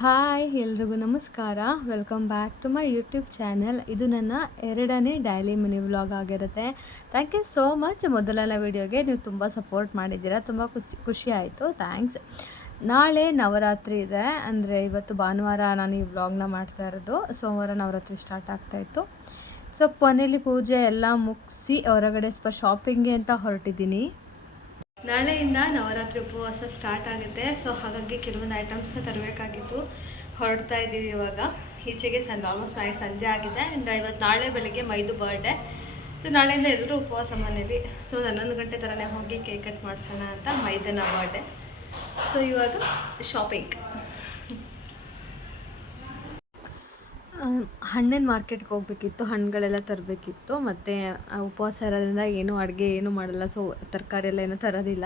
Hi ಎಲ್ರಿಗೂ ನಮಸ್ಕಾರ. Welcome back to my YouTube channel. ಇದು ನನ್ನ 2ನೇ ಡೈಲಿ ಮಿನಿ ವ್ಲಾಗ್ ಆಗಿರುತ್ತೆ. Thank you so much. ಮೊದಲನೇ ವಿಡಿಯೋಗೆ ನೀವು ತುಂಬ ಸಪೋರ್ಟ್ ಮಾಡಿದ್ದೀರಾ, ತುಂಬ ಖುಷಿ ಆಯಿತು. ಥ್ಯಾಂಕ್ಸ್. ನಾಳೆ ನವರಾತ್ರಿ ಇದೆ, ಅಂದರೆ ಇವತ್ತು ಭಾನುವಾರ ನಾನು ಈ ವ್ಲಾಗ್ನ ಮಾಡ್ತಾ ಇರೋದು. ಸೋಮವಾರ ನವರಾತ್ರಿ ಸ್ಟಾರ್ಟ್ ಆಗ್ತಾಯಿತ್ತು. ಸೊ ಮನೇಲಿ ಪೂಜೆ ಎಲ್ಲ ಮುಗಿಸಿ ಹೊರಗಡೆ ಸ್ವಲ್ಪ ಶಾಪಿಂಗ್ಗೆ ಅಂತ ಹೊರಟಿದ್ದೀನಿ. ನಾಳೆಯಿಂದ ನವರಾತ್ರಿ ಉಪವಾಸ ಸ್ಟಾರ್ಟ್ ಆಗುತ್ತೆ. ಸೊ ಹಾಗಾಗಿ ಕೆಲವೊಂದು ಐಟಮ್ಸ್ನ ತರಬೇಕಾಗಿತ್ತು. ಹೊರಡ್ತಾ ಇದ್ದೀವಿ ಇವಾಗ. ಈಚೆಗೆ ಆಲ್ಮೋಸ್ಟ್ ನೈಟ್ ಸಂಜೆ ಆಗಿದೆ. ಆ್ಯಂಡ್ ಇವತ್ತು ನಾಳೆ ಬೆಳಗ್ಗೆ ಮೈದು ಬರ್ಡೇ. ಸೊ ನಾಳೆಯಿಂದ ಎಲ್ಲರೂ ಉಪವಾಸ ಮನೇಲಿ. ಸೊ 11 ಗಂಟೆ ಥರನೇ ಹೋಗಿ ಕೇಕ್ ಕಟ್ ಮಾಡಿಸೋಣ ಅಂತ. ಮೈದನ ಬರ್ಡೇ. ಸೊ ಇವಾಗ ಶಾಪಿಂಗ್. ಹಣ್ಣಿನ ಮಾರ್ಕೆಟ್ಗೆ ಹೋಗ್ಬೇಕಿತ್ತು, ಹಣ್ಣುಗಳೆಲ್ಲ ತರಬೇಕಿತ್ತು. ಮತ್ತು ಉಪವಾಸ ಇರೋದ್ರಿಂದ ಅಡುಗೆ ಏನೂ ಮಾಡಲ್ಲ. ಸೊ ತರಕಾರಿ ಎಲ್ಲ ಏನೂ ತರೋದಿಲ್ಲ.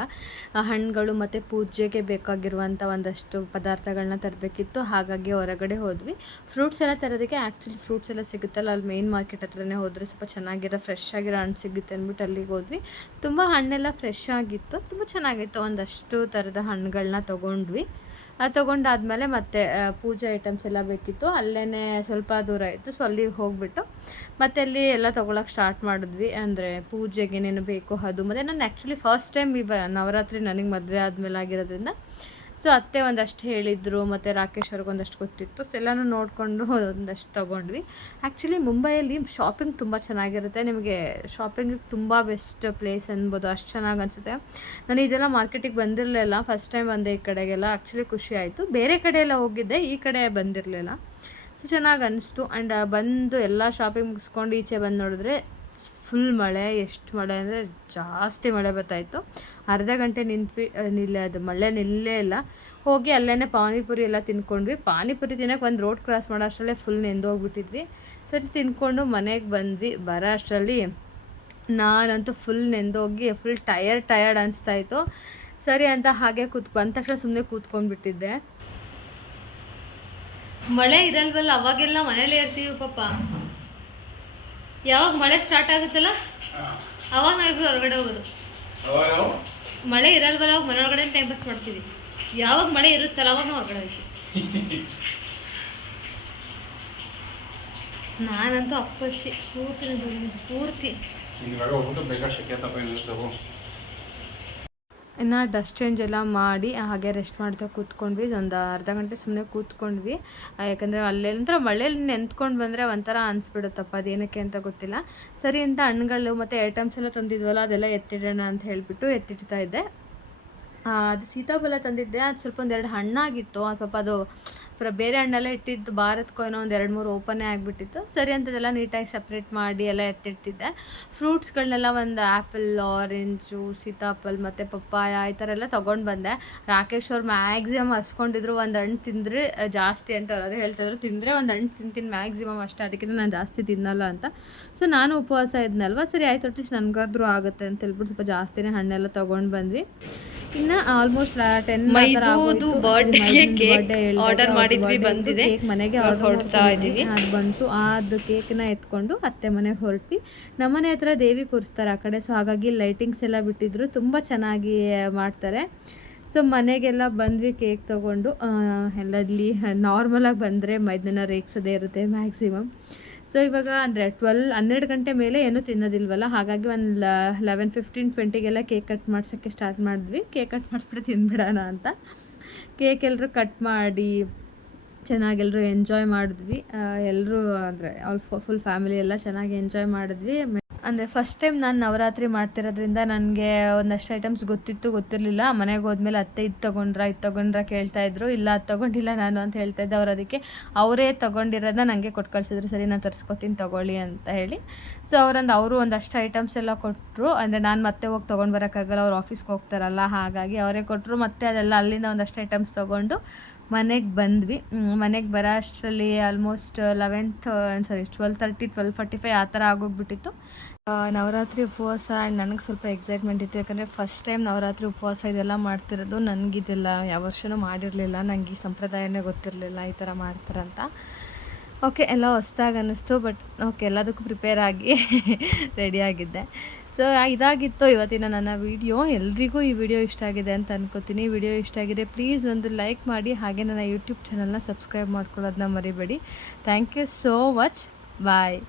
ಹಣ್ಣುಗಳು ಮತ್ತು ಪೂಜೆಗೆ ಬೇಕಾಗಿರುವಂಥ ಒಂದಷ್ಟು ಪದಾರ್ಥಗಳನ್ನ ತರಬೇಕಿತ್ತು. ಹಾಗಾಗಿ ಹೊರಗಡೆ ಹೋದ್ವಿ. ಫ್ರೂಟ್ಸ್ ಎಲ್ಲ ತರೋದಕ್ಕೆ ಆ್ಯಕ್ಚುಲಿ ಫ್ರೂಟ್ಸ್ ಎಲ್ಲ ಸಿಗುತ್ತಲ್ಲ, ಅಲ್ಲಿ ಮೇನ್ ಮಾರ್ಕೆಟ್ ಹತ್ರನೇ ಹೋದರೆ ಸ್ವಲ್ಪ ಚೆನ್ನಾಗಿರೋ ಫ್ರೆಶ್ ಆಗಿರೋ ಹಣ್ಣು ಸಿಗುತ್ತೆ ಅಂದ್ಬಿಟ್ಟು ಅಲ್ಲಿಗೆ ಹೋದ್ವಿ. ತುಂಬ ಹಣ್ಣೆಲ್ಲ ಫ್ರೆಶ್ ಆಗಿತ್ತು, ತುಂಬ ಚೆನ್ನಾಗಿತ್ತು. ಒಂದಷ್ಟು ಥರದ ಹಣ್ಣುಗಳನ್ನ ತೊಗೊಂಡ್ವಿ. ತೊಗೊಂಡಾದ್ಮೇಲೆ ಮತ್ತೆ ಪೂಜೆ ಐಟಮ್ಸ್ ಎಲ್ಲ ಬೇಕಿತ್ತು. ಅಲ್ಲೇ ಸ್ವಲ್ಪ ದೂರ ಇತ್ತು. ಸೊ ಅಲ್ಲಿಗೆ ಹೋಗ್ಬಿಟ್ಟು ಮತ್ತೆ ಅಲ್ಲಿ ಎಲ್ಲ ತೊಗೊಳಕ್ಕೆ ಸ್ಟಾರ್ಟ್ ಮಾಡಿದ್ವಿ. ಅಂದರೆ ಪೂಜೆಗೆ ಏನೇನು ಬೇಕು ಅದು. ಮತ್ತು ನಾನು ಆ್ಯಕ್ಚುಲಿ ಫಸ್ಟ್ ಟೈಮ್ ನವರಾತ್ರಿ ನನಗೆ ಮದುವೆ ಆದಮೇಲೆ ಆಗಿರೋದ್ರಿಂದ ಸೊ ಅತ್ತೆ ಒಂದಷ್ಟು ಹೇಳಿದರು, ಮತ್ತು ರಾಕೇಶ್ ಅವ್ರಿಗೆ ಒಂದಷ್ಟು ಗೊತ್ತಿತ್ತು. ಸೊ ಎಲ್ಲನೂ ನೋಡಿಕೊಂಡು ಒಂದಷ್ಟು ತೊಗೊಂಡ್ವಿ. ಆ್ಯಕ್ಚುಲಿ ಮುಂಬೈಯಲ್ಲಿ ಶಾಪಿಂಗ್ ತುಂಬ ಚೆನ್ನಾಗಿರುತ್ತೆ. ನಿಮಗೆ ಶಾಪಿಂಗಿಗೆ ತುಂಬ ಬೆಸ್ಟ್ ಪ್ಲೇಸ್ ಅನ್ಬೋದು, ಅಷ್ಟು ಚೆನ್ನಾಗಿ ಅನಿಸುತ್ತೆ. ನಾನು ಇದೆಲ್ಲ ಮಾರ್ಕೆಟಿಗೆ ಬಂದಿರಲಿಲ್ಲ, ಫಸ್ಟ್ ಟೈಮ್ ಬಂದೆ ಈ ಕಡೆಗೆಲ್ಲ. ಆ್ಯಕ್ಚುಲಿ ಖುಷಿ ಆಯಿತು. ಬೇರೆ ಕಡೆ ಎಲ್ಲ ಹೋಗಿದ್ದೆ, ಈ ಕಡೆ ಬಂದಿರಲಿಲ್ಲ. ಸೊ ಚೆನ್ನಾಗಿ ಅನಿಸ್ತು. ಆ್ಯಂಡ್ ಬಂದು ಎಲ್ಲ ಶಾಪಿಂಗ್ ಮುಗಿಸ್ಕೊಂಡು ಈಚೆ ಬಂದು ನೋಡಿದ್ರೆ ಫುಲ್ ಮಳೆ. ಎಷ್ಟು ಮಳೆ ಅಂದರೆ ಜಾಸ್ತಿ ಮಳೆ ಬರ್ತಾಯಿತ್ತು. ಅರ್ಧ ಗಂಟೆ ಅದು ಮಳೆ ನಿಲ್ಲೇ ಇಲ್ಲ. ಹೋಗಿ ಅಲ್ಲೇ ಪಾನಿಪುರಿ ಎಲ್ಲ ತಿನ್ಕೊಂಡ್ವಿ. ಪಾನಿಪುರಿ ತಿನ್ನೋಕೆ ಒಂದು ರೋಡ್ ಕ್ರಾಸ್ ಮಾಡೋ ಅಷ್ಟರಲ್ಲೇ ಫುಲ್ ನೆಂದೋಗ್ಬಿಟ್ಟಿದ್ವಿ. ಸರಿ ತಿನ್ಕೊಂಡು ಮನೆಗೆ ಬಂದ್ವಿ. ಬರೋ ಅಷ್ಟರಲ್ಲಿ ನಾನಂತೂ ಫುಲ್ ನೆಂದೋಗಿ ಫುಲ್ ಟಯರ್ಡ್ ಅನಿಸ್ತಾಯಿತ್ತು. ಸರಿ ಅಂತ ಹಾಗೆ ಬಂದ ತಕ್ಷಣ ಸುಮ್ಮನೆ ಕೂತ್ಕೊಂಡ್ಬಿಟ್ಟಿದ್ದೆ. ಮಳೆ ಇರಲ್ವಲ್ಲ, ಅವಾಗೆಲ್ಲ ಮನೇಲೇ ಇರ್ತೀವಿ ಪಾಪ. ಯಾವಾಗ ಮಳೆ ಸ್ಟಾರ್ಟ್ ಆಗುತ್ತಲ್ಲ ಅವಾಗ ನಾವಿಬ್ರು ಹೊರಗಡೆ ಹೋಗೋದು. ಮಳೆ ಇರಲ್ವಲ್ಲ ಅವಾಗ ಮನೆ ಒಳಗಡೆ ಟೈಮ್ ಪಾಸ್ ಮಾಡ್ತೀವಿ. ಯಾವಾಗ ಮಳೆ ಇರುತ್ತಲ್ಲ ಅವಾಗ ನಾವು ಹೊರಗಡೆ ಹೋಗ್ತೀವಿ. ನಾನಂತೂ ಅಪ್ಪಚ್ಚಿ ಪೂರ್ತಿ ಇನ್ನು ಡಸ್ಟ್ ಚೇಂಜ್ ಎಲ್ಲ ಮಾಡಿ ಹಾಗೆ ರೆಸ್ಟ್ ಮಾಡ್ತಾ ಕೂತ್ಕೊಂಡ್ವಿ. ಒಂದು ಅರ್ಧ ಗಂಟೆ ಸುಮ್ಮನೆ ಕೂತ್ಕೊಂಡ್ವಿ. ಯಾಕಂದರೆ ಅಲ್ಲೆಂದ್ರೆ ಮಳೇಲಿ ನೆಂತ್ಕೊಂಡು ಬಂದರೆ ಒಂಥರ ಅನಿಸ್ಬಿಡುತ್ತಪ್ಪ, ಅದೇನಕ್ಕೆ ಅಂತ ಗೊತ್ತಿಲ್ಲ. ಸರಿ ಅಂತ ಹಣ್ಣುಗಳು ಮತ್ತು ಐಟಮ್ಸ್ ಎಲ್ಲ ತಂದಿದ್ವಲ್ಲ ಅದೆಲ್ಲ ಎತ್ತಿಡೋಣ ಅಂತ ಹೇಳಿಬಿಟ್ಟು ಎತ್ತಿಡ್ತಾ ಇದ್ದೆ. ಅದು ಸೀತಾಫಲ ತಂದಿದ್ದೆ. ಅದು ಸ್ವಲ್ಪ 1-2 ಹಣ್ಣಾಗಿತ್ತು. ಪಾಪ ಅದು ಬೇರೆ ಹಣ್ಣೆಲ್ಲ ಇಟ್ಟಿದ್ದು ಭಾರತಕ್ಕೋ ಏನೋ 1-2-3 ಓಪನ್ನೇ ಆಗಿಬಿಟ್ಟಿತ್ತು. ಸರಿ ಅಂತದೆಲ್ಲ ನೀಟಾಗಿ ಸಪ್ರೇಟ್ ಮಾಡಿ ಎಲ್ಲ ಎತ್ತಿಡ್ತಿದ್ದೆ. ಫ್ರೂಟ್ಸ್ಗಳನ್ನೆಲ್ಲ ಒಂದು ಆ್ಯಪಲ್, ಆರೆಂಜು, ಸೀತಾಫಲ ಮತ್ತು ಪಪ್ಪಾಯ ಈ ಥರ ಎಲ್ಲ ತೊಗೊಂಡು ಬಂದೆ. ರಾಕೇಶ್ ಅವ್ರು ಮ್ಯಾಕ್ಸಿಮಮ್ ಹಸ್ಕೊಂಡಿದ್ರು. ಒಂದು ಹಣ್ಣು ತಿಂದರೆ ಜಾಸ್ತಿ ಅಂತ ಅವ್ರು ಅದೇ ಹೇಳ್ತಾಯಿದ್ರು, ತಿಂದರೆ ಒಂದು ಹಣ್ಣು ತಿಂತೀನಿ ಮ್ಯಾಕ್ಸಿಮಮ್ ಅಷ್ಟೇ, ಅದಕ್ಕಿಂತ ನಾನು ಜಾಸ್ತಿ ತಿನ್ನಲ್ಲ ಅಂತ. ಸೊ ನಾನು ಉಪವಾಸ ಇದ್ನಲ್ವ, ಸರಿ ಆಯ್ತು ಅಟ್ಲೀಸ್ಟ್ ನನಗಾದ್ರೂ ಆಗುತ್ತೆ ಅಂತ ಹೇಳ್ಬಿಟ್ಟು ಸ್ವಲ್ಪ ಜಾಸ್ತಿನೇ ಹಣ್ಣೆಲ್ಲ ತೊಗೊಂಡು ಬಂದ್ವಿ. ಇನ್ನು ಆಲ್ಮೋಸ್ಟ್ 10 ಬರ್ಡೇ ಆರ್ಡರ್ ಮಾಡಿದ್ವಿ, ಬಂದಿದೆ. ಕೇಕ್ ಮನೆಗೆ ಹೊರಡ್ತಾ ಇದ್ದೀವಿ. ಅದು ಬಂತು. ಅದು ಕೇಕ್ನ ಎತ್ಕೊಂಡು ಅತ್ತೆ ಮನೆಗೆ ಹೊರಟ್ವಿ. ನಮ್ಮನೆ ಹತ್ರ ದೇವಿ ಕೂರಿಸ್ತಾರೆ ಆ ಕಡೆ. ಸೊ ಹಾಗಾಗಿ ಲೈಟಿಂಗ್ಸ್ ಎಲ್ಲ ಬಿಟ್ಟಿದ್ರು, ತುಂಬ ಚೆನ್ನಾಗಿ ಮಾಡ್ತಾರೆ. ಸೊ ಮನೆಗೆಲ್ಲ ಬಂದ್ವಿ ಕೇಕ್ ತೊಗೊಂಡು. ಎಲ್ಲಲ್ಲಿ ನಾರ್ಮಲಾಗಿ ಬಂದರೆ ಮೈದನ ರೇಗ್ಸೋದೇ ಇರುತ್ತೆ ಮ್ಯಾಕ್ಸಿಮಮ್. ಸೊ ಇವಾಗ ಅಂದರೆ 12 ಗಂಟೆ ಮೇಲೆ ಏನೂ ತಿನ್ನೋದಿಲ್ವಲ್ಲ, ಹಾಗಾಗಿ ಒಂದು 11:15-20ಗೆಲ್ಲ ಕೇಕ್ ಕಟ್ ಮಾಡ್ಸೋಕ್ಕೆ ಸ್ಟಾರ್ಟ್ ಮಾಡಿದ್ವಿ. ಕೇಕ್ ಕಟ್ ಮಾಡಿಸ್ಬಿಟ್ಟು ತಿಂದ್ಬಿಡೋಣ ಅಂತ ಕೇಕ್ ಎಲ್ಲರೂ ಕಟ್ ಮಾಡಿ ಚೆನ್ನಾಗೆಲ್ಲರೂ ಎಂಜಾಯ್ ಮಾಡಿದ್ವಿ. ಎಲ್ಲರೂ ಅಂದರೆ ಫುಲ್ ಫ್ಯಾಮಿಲಿ ಎಲ್ಲ ಚೆನ್ನಾಗಿ ಎಂಜಾಯ್ ಮಾಡಿದ್ವಿ. ಅಂದರೆ ಫಸ್ಟ್ ಟೈಮ್ ನಾನು ನವರಾತ್ರಿ ಮಾಡ್ತಿರೋದ್ರಿಂದ ನನಗೆ ಒಂದಷ್ಟು ಐಟಮ್ಸ್ ಗೊತ್ತಿರಲಿಲ್ಲ. ಮನೆಗೆ ಹೋದ್ಮೇಲೆ ಅತ್ತೆ ಇದು ತೊಗೊಂಡ್ರಾ ಕೇಳ್ತಾಯಿದ್ರು. ಇಲ್ಲ ಅದು ತೊಗೊಂಡಿಲ್ಲ ನಾನು ಅಂತ ಹೇಳ್ತಾಯಿದ್ದೆ. ಅದಕ್ಕೆ ಅವರೇ ತೊಗೊಂಡಿರೋದನ್ನ ನನಗೆ ಕೊಟ್ಟು ಕಳಿಸಿದ್ರು. ಸರಿ ನಾನು ತರಿಸ್ಕೊತೀನಿ ತೊಗೊಳ್ಳಿ ಅಂತ ಹೇಳಿ. ಸೊ ಅವರು ಒಂದಷ್ಟು ಐಟಮ್ಸ್ ಎಲ್ಲ ಕೊಟ್ಟರು. ಅಂದರೆ ನಾನು ಮತ್ತೆ ಹೋಗಿ ತೊಗೊಂಡು ಬರೋಕ್ಕಾಗಲ್ಲ, ಅವ್ರು ಆಫೀಸ್ಗೆ ಹೋಗ್ತಾರಲ್ಲ, ಹಾಗಾಗಿ ಅವರೇ ಕೊಟ್ಟರು. ಮತ್ತು ಅದೆಲ್ಲ ಅಲ್ಲಿಂದ ಒಂದಷ್ಟು ಐಟಮ್ಸ್ ತೊಗೊಂಡು ಮನೆಗೆ ಬಂದ್ವಿ. ಮನೆಗೆ ಬರೋ ಅಷ್ಟರಲ್ಲಿ ಆಲ್ಮೋಸ್ಟ್ 12:30 12:45 ಆ ಥರ ಆಗೋಗ್ಬಿಟ್ಟಿತ್ತು. ನವರಾತ್ರಿ ಉಪವಾಸ ನನಗೆ ಸ್ವಲ್ಪ ಎಕ್ಸೈಟ್ಮೆಂಟ್ ಇತ್ತು. ಯಾಕಂದರೆ ಫಸ್ಟ್ ಟೈಮ್ ನವರಾತ್ರಿ ಉಪವಾಸ ಇದೆಲ್ಲ ಮಾಡ್ತಿರೋದು. ನನಗಿದೆಲ್ಲ ಯಾವ ವರ್ಷವೂ ಮಾಡಿರಲಿಲ್ಲ. ನನಗೆ ಈ ಸಂಪ್ರದಾಯನೇ ಗೊತ್ತಿರಲಿಲ್ಲ ಈ ಥರ ಮಾಡ್ತಾರಂತ. ಓಕೆ ಎಲ್ಲ ಹೊಸ್ದಾಗಿ ಅನ್ನಿಸ್ತು. ಬಟ್ ಓಕೆ ಎಲ್ಲದಕ್ಕೂ ಪ್ರಿಪೇರ್ ಆಗಿ ರೆಡಿಯಾಗಿದ್ದೆ. ಸೊ ಇದಾಗಿತ್ತು ಇವತ್ತಿನ ನನ್ನ ವಿಡಿಯೋ. ಎಲ್ರಿಗೂ ಈ ವಿಡಿಯೋ ಇಷ್ಟ ಆಗಿದೆ ಅಂತ ಅನ್ಕೋತೀನಿ. ವಿಡಿಯೋ ಇಷ್ಟ ಆಗಿದೆ ಪ್ಲೀಸ್ ಒಂದು ಲೈಕ್ ಮಾಡಿ, ಹಾಗೆ ನನ್ನ ಯೂಟ್ಯೂಬ್ ಚಾನಲ್ನ ಸಬ್ಸ್ಕ್ರೈಬ್ ಮಾಡ್ಕೊಳ್ಳೋದನ್ನ ಮರಿಬೇಡಿ. Thank you so much. Bye.